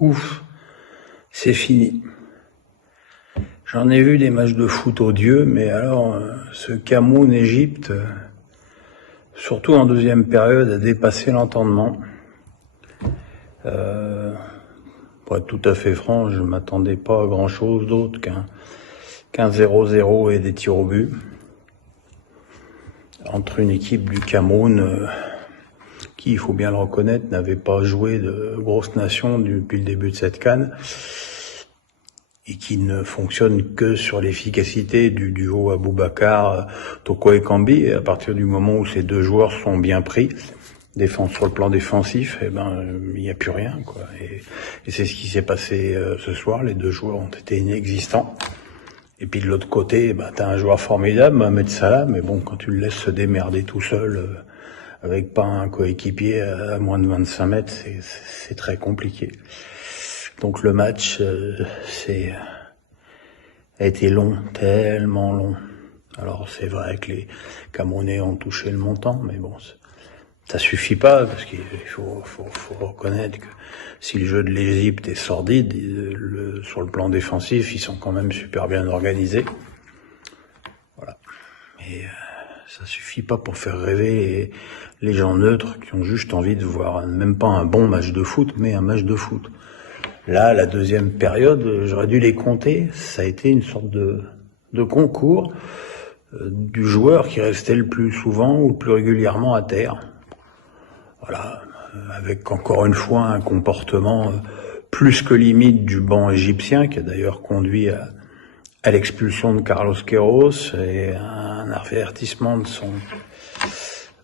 Ouf, c'est fini. J'en ai vu des matchs de foot odieux, mais alors ce Cameroun-Égypte, surtout en deuxième période, a dépassé l'entendement. Pour être tout à fait franc, je m'attendais pas à grand-chose d'autre qu'un 0-0 et des tirs au but entre une équipe du Cameroun qui, il faut bien le reconnaître, n'avait pas joué de grosse nation depuis le début de cette CAN et qui ne fonctionne que sur l'efficacité du duo Aboubacar, Toko Ekambi. Et à partir du moment où ces deux joueurs sont bien pris, sur le plan défensif, il n'y a plus rien, quoi. Et c'est ce qui s'est passé ce soir. Les deux joueurs ont été inexistants. Et puis de l'autre côté, t'as un joueur formidable, Mohamed Salah, mais bon, quand tu le laisses se démerder tout seul, avec pas un coéquipier à moins de 25 mètres, c'est très compliqué. Donc le match, a été long, tellement long. Alors c'est vrai que les Camerounais ont touché le montant, mais bon, ça suffit pas, parce qu'il faut reconnaître que si le jeu de l'Égypte est sordide, sur le plan défensif, ils sont quand même super bien organisés. Voilà. Mais ça suffit pas pour faire rêver les gens neutres qui ont juste envie de voir même pas un bon match de foot, mais un match de foot. Là, la deuxième période, j'aurais dû les compter, ça a été une sorte de concours du joueur qui restait le plus souvent ou le plus régulièrement à terre. Voilà, avec encore une fois un comportement plus que limite du banc égyptien, qui a d'ailleurs conduit à l'expulsion de Carlos Queiroz et un avertissement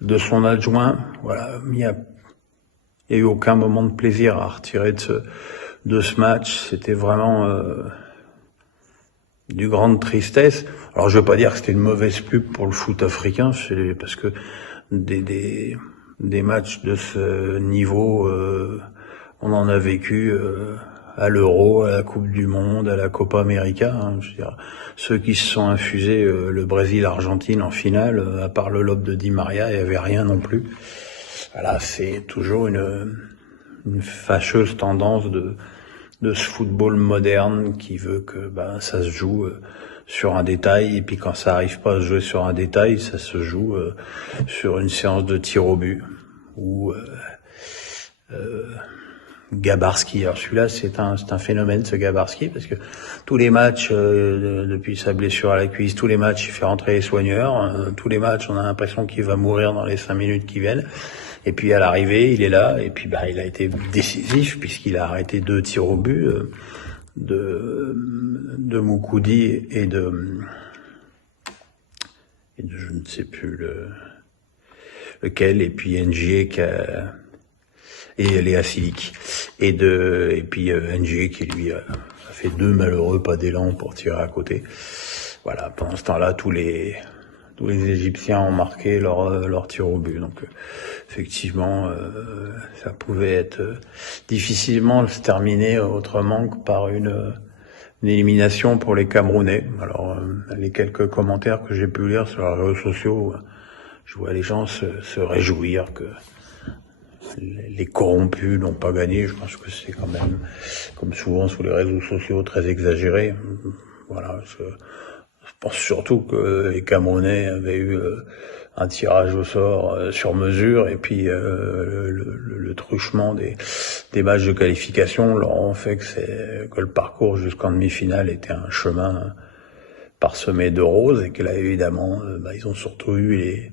de son adjoint. Voilà, il y a eu aucun moment de plaisir à retirer de ce match. C'était vraiment du grande tristesse. Alors je veux pas dire que c'était une mauvaise pub pour le foot africain, parce que des matchs de ce niveau, on en a vécu à l'Euro, à la Coupe du Monde, à la Copa América. Je veux dire, ceux qui se sont infusés le Brésil-Argentine en finale, à part le lob de Di Maria, il y avait rien non plus. Voilà, c'est toujours une fâcheuse tendance de ce football moderne qui veut que ça se joue sur un détail, et puis quand ça arrive pas à se jouer sur un détail, ça se joue sur une séance de tir au but ou Gabarski. Alors celui-là, c'est un phénomène, ce Gabarski, parce que tous les matchs, depuis sa blessure à la cuisse, tous les matchs, il fait rentrer les soigneurs. Tous les matchs, on a l'impression qu'il va mourir dans les 5 minutes qui viennent. Et puis à l'arrivée, il est là, et puis il a été décisif puisqu'il a arrêté 2 tirs au but de Moukoudi et de je ne sais plus lequel, et puis NJ et Léa Silic et puis NJ qui lui a fait 2 malheureux pas d'élan pour tirer à côté. Voilà, pendant ce temps-là, tous les Égyptiens ont marqué leur tir au but. Donc effectivement, ça pouvait être difficilement se terminer autrement que par une élimination pour les Camerounais. Alors les quelques commentaires que j'ai pu lire sur les réseaux sociaux, je vois les gens se réjouir que les corrompus n'ont pas gagné. Je pense que c'est quand même, comme souvent sur les réseaux sociaux, très exagéré. Voilà. Je pense surtout que les Camerounais avaient eu un tirage au sort sur mesure, et puis le truchement des matchs de qualification leur ont fait que le parcours jusqu'en demi-finale était un chemin parsemé de roses, et que là évidemment ils ont surtout eu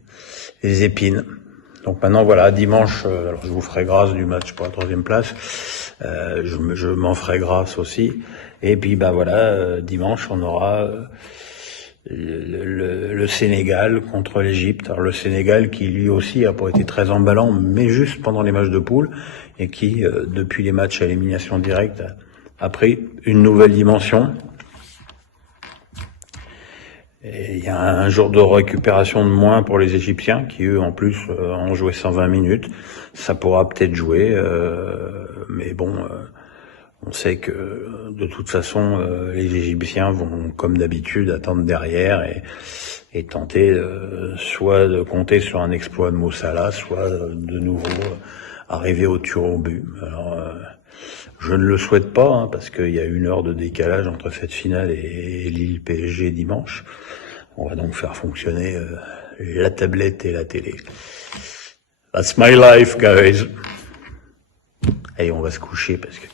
les épines. Donc maintenant voilà, dimanche, alors je vous ferai grâce du match pour la 3e place, je m'en ferai grâce aussi, et puis dimanche on aura le Sénégal contre l'Égypte. Alors le Sénégal qui lui aussi a pas été très emballant, mais juste pendant les matchs de poule, et qui depuis les matchs à élimination directe a pris une nouvelle dimension. Et il y a un jour de récupération de moins pour les Égyptiens qui eux en plus ont joué 120 minutes. Ça pourra peut-être jouer, mais bon. On sait que de toute façon, les Égyptiens vont, comme d'habitude, attendre derrière et tenter soit de compter sur un exploit de Mo Salah, soit de nouveau arriver au tir au but. Alors, Je ne le souhaite pas, hein, parce qu'il y a 1 heure de décalage entre cette finale et Lille PSG dimanche. On va donc faire fonctionner la tablette et la télé. That's my life, guys. Allez, on va se coucher parce que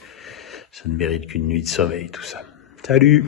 ça ne mérite qu'une nuit de sommeil, tout ça. Salut!